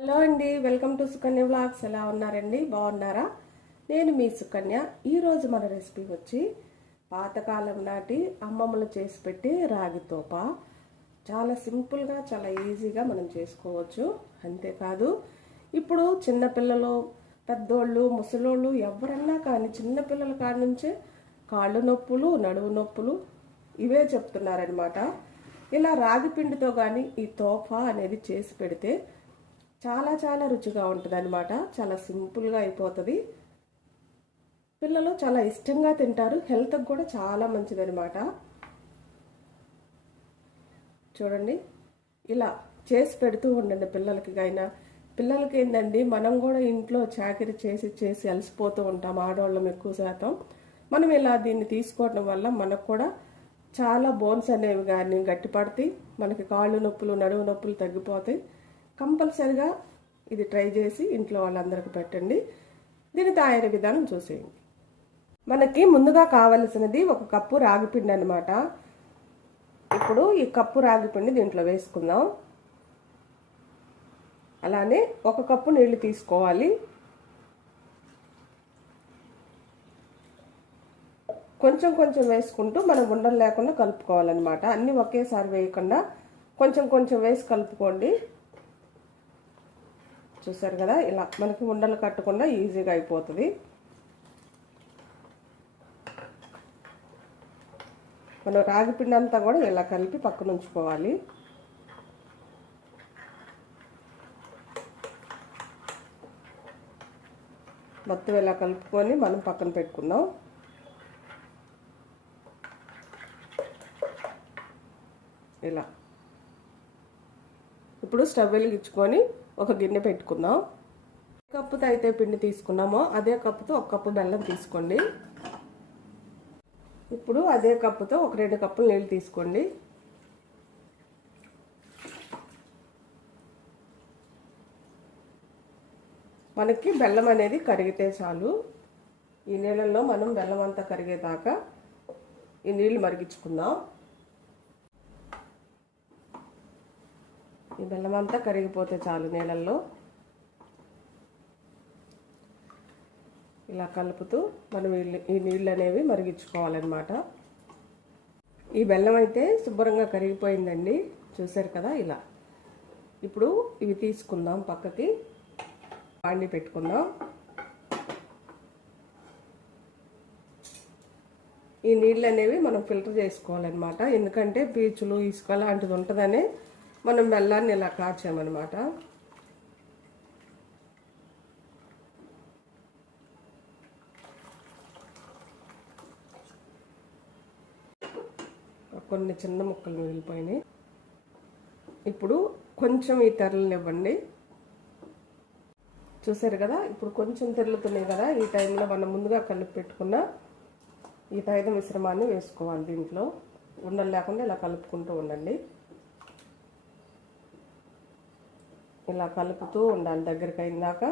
Hello అండి welcome to Sukanya blogs ఎలా ఉన్నారండి? బాగున్నారా? నేను మీ సుకన్య. ఈరోజు మన రెసిపీ వచ్చి పాతకాలం నాటి అమ్మమ్మలు చేసి పెట్టి రాగి తోప. చాలా సింపుల్గా చాలా ఈజీగా మనం చేసుకోవచ్చు. అంతేకాదు ఇప్పుడు చిన్నపిల్లలు పెద్దోళ్ళు ముసలోళ్ళు ఎవరన్నా కానీ చిన్నపిల్లల కాడి నుంచే కాళ్ళు నొప్పులు నడువు నొప్పులు ఇవే చెప్తున్నారనమాట ఇలా రాగి పిండితో కానీ ఈ తోఫా అనేది చేసి పెడితే చాలా చాలా రుచిగా ఉంటుంది అనమాట చాలా సింపుల్గా అయిపోతుంది. పిల్లలు చాలా ఇష్టంగా తింటారు. హెల్త్కి కూడా చాలా మంచిదనమాట చూడండి. ఇలా చేసి పెడుతూ ఉండండి పిల్లలకి అయినా పిల్లలకి ఏంటండి మనం కూడా ఇంట్లో చాకరీ చేసి చేసి అలసిపోతూ ఉంటాం ఆడవాళ్ళం ఎక్కువ శాతం. మనం ఇలా దీన్ని తీసుకోవడం వల్ల మనకు కూడా చాలా బోన్స్ అనేవి కానీ గట్టిపడతాయి. మనకి కాళ్ళు నొప్పులు నడువు నొప్పులు తగ్గిపోతాయి. కంపల్సరిగా ఇది ట్రై చేసి ఇంట్లో వాళ్ళందరికీ పెట్టండి. దీని తయారీ విధానం చూసేయండి. మనకి ముందుగా కావలసినది ఒక కప్పు రాగిపిండి అనమాట ఇప్పుడు ఈ కప్పు రాగిపిండి దీంట్లో వేసుకుందాం. అలానే ఒక కప్పు నీళ్ళు తీసుకోవాలి. కొంచెం కొంచెం వేసుకుంటూ మనం ఉండలు లేకుండా కలుపుకోవాలన్నమాట. అన్నీ ఒకేసారి వేయకుండా కొంచెం కొంచెం వేసి కలుపుకోండి. చూసారు కదా ఇలా మనకి ఉండలు కట్టకుండా ఈజీగా అయిపోతుంది. మనం రాగిపిండి అంతా కూడా ఇలా కలిపి పక్కన ఉంచుకోవాలి. మొత్తం ఇలా కలుపుకొని మనం పక్కన పెట్టుకుందాం. ఇలా. ఇప్పుడు స్టవ్ వెలిగించుకొని ఒక గిన్నె పెట్టుకుందాం. కప్పుతో అయితే పిండి తీసుకున్నామో అదే కప్పుతో ఒక కప్పు బెల్లం తీసుకోండి. ఇప్పుడు అదే కప్పుతో ఒక రెండు కప్పులు నీళ్ళు తీసుకోండి. మనకి బెల్లం అనేది కరిగితే చాలు. ఈ నీళ్ళల్లో మనం బెల్లం అంతా కరిగేదాకా ఈ నీళ్ళు మరిగించుకుందాం. ఈ బెల్లం అంతా కరిగిపోతే చాలు నీళ్ళల్లో ఇలా కలుపుతూ మనం ఈ నీళ్ళు అనేవి మరిగించుకోవాలన్నమాట. ఈ బెల్లం అయితే శుభ్రంగా కరిగిపోయిందండి. చూసారు కదా ఇలా. ఇప్పుడు ఇవి తీసుకుందాం పక్కకి. పాండి పెట్టుకుందాం. ఈ నీళ్ళు అనేవి మనం ఫిల్టర్ చేసుకోవాలన్నమాట. ఎందుకంటే పీచులు ఇసుక లాంటిది ఉంటుందనే మనం బెల్లాన్ని ఇలా కాచామన్నమాట కొన్ని చిన్న ముక్కలు మిగిలిపోయినాయి. ఇప్పుడు కొంచెం ఈ తెరలను ఇవ్వండి చూసారు కదా? ఇప్పుడు కొంచెం తెరులుతున్నాయి కదా? ఈ టైంలో మనం ముందుగా కలిపి పెట్టుకున్న ఈ తైద మిశ్రమాన్ని వేసుకోవాలి దీంట్లో. ఉండలు లేకుండా ఇలా కలుపుకుంటూ ఉండండి. ఇలా కలుపుతూ ఉండాలి దగ్గరికి అయిందాక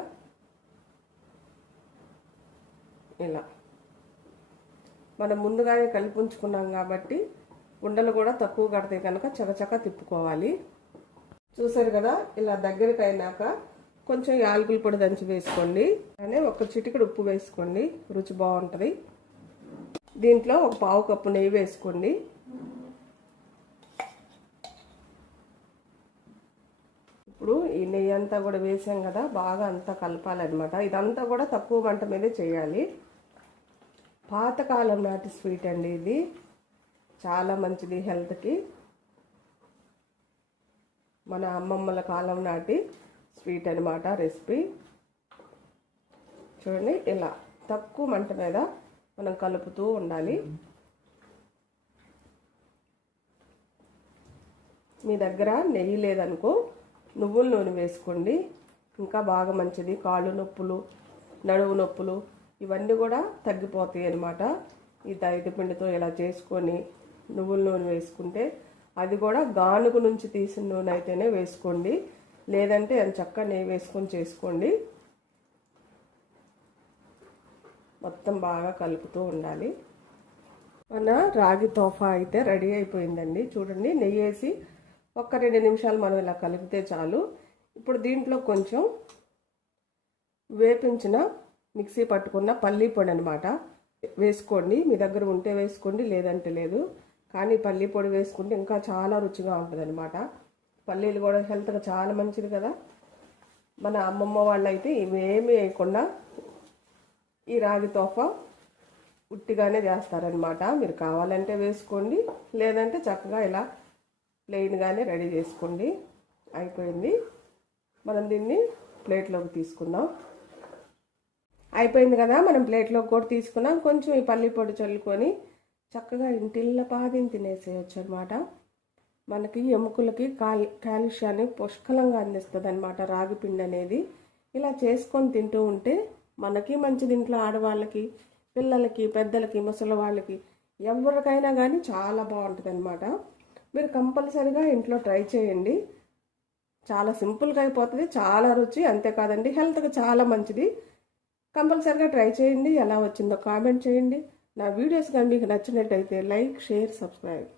ఇలా. మనం ముందుగానే కలిపి ఉంచుకున్నాం కాబట్టి ఉండలు కూడా తక్కువ కడతాయి కనుక చకచక తిప్పుకోవాలి. చూసారు కదా ఇలా దగ్గరికి అయినాక కొంచెం యాలకుల పొడి దంచి వేసుకోండి. అలానే ఒక చిటికెడు ఉప్పు వేసుకోండి రుచి బాగుంటుంది. దీంట్లో ఒక పావు కప్పు నెయ్యి వేసుకోండి. ఇప్పుడు ఈ నెయ్యి అంతా కూడా వేసాం కదా బాగా అంతా కలపాలన్నమాట. ఇదంతా కూడా తక్కువ మంట మీదే చేయాలి. పాతకాలం నాటి స్వీట్ అండి ఇది. చాలా మంచిది హెల్త్కి. మన అమ్మమ్మల కాలం నాటి స్వీట్ అనమాట రెసిపీ. చూడండి ఇలా తక్కువ మంట మీద మనం కలుపుతూ ఉండాలి. మీ దగ్గర నెయ్యి లేదనుకో నువ్వుల నూనె వేసుకోండి. ఇంకా బాగా మంచిది. కాళ్ళు నొప్పులు నడువు నొప్పులు ఇవన్నీ కూడా తగ్గిపోతాయి అనమాట ఈ తైత పిండితో ఇలా చేసుకొని నువ్వుల నూనె వేసుకుంటే అది కూడా గానుగు నుంచి తీసిన నూనె అయితేనే వేసుకోండి. లేదంటే అది చక్కగా నెయ్యి వేసుకొని చేసుకోండి. మొత్తం బాగా కలుపుతూ ఉండాలి. మన రాగి తోఫా అయితే రెడీ అయిపోయిందండి. చూడండి నెయ్యి వేసి ఒక్క రెండు నిమిషాలు మనం ఇలా కలిపితే చాలు. ఇప్పుడు దీంట్లో కొంచెం వేపించిన మిక్సీ పట్టుకున్న పల్లీ పొడి అనమాట వేసుకోండి. మీ దగ్గర ఉంటే వేసుకోండి లేదంటే లేదు. కానీ పల్లీ పొడి వేసుకుంటే ఇంకా చాలా రుచిగా ఉంటుంది అనమాట పల్లీలు కూడా హెల్త్గా చాలా మంచిది కదా. మన అమ్మమ్మ వాళ్ళు అయితే ఇవేమీ వేయకుండా ఈ రాగి తోఫా ఉట్టిగానే చేస్తారనమాట మీరు కావాలంటే వేసుకోండి లేదంటే చక్కగా ఇలా ప్లెయిన్గానే రెడీ చేసుకోండి. అయిపోయింది. మనం దీన్ని ప్లేట్లోకి తీసుకుందాం. అయిపోయింది కదా? మనం ప్లేట్లోకి కూడా తీసుకున్నాం. కొంచెం ఈ పల్లి పొడి చల్లుకొని చక్కగా ఇంటిల్ల పాదిని తినేసేయచ్చు అనమాట మనకి ఎముకలకి కాల్ కాల్షియాన్ని పుష్కలంగా అందిస్తుంది అనమాట రాగి పిండి అనేది. ఇలా చేసుకొని తింటూ ఉంటే మనకి మంచిది. ఇంట్లో ఆడవాళ్ళకి పిల్లలకి పెద్దలకి ముసలి వాళ్ళకి ఎవరికైనా కానీ చాలా బాగుంటుంది అనమాట మీరు కంపల్సరిగా ఇంట్లో ట్రై చేయండి. చాలా సింపుల్గా అయిపోతుంది చాలా రుచి అంతేకాదండి హెల్త్కి చాలా మంచిది. కంపల్సరిగా ట్రై చేయండి ఎలా వచ్చిందో కామెంట్ చేయండి. నా వీడియోస్ కానీ మీకు నచ్చినట్టయితే లైక్ షేర్ సబ్స్క్రైబ్.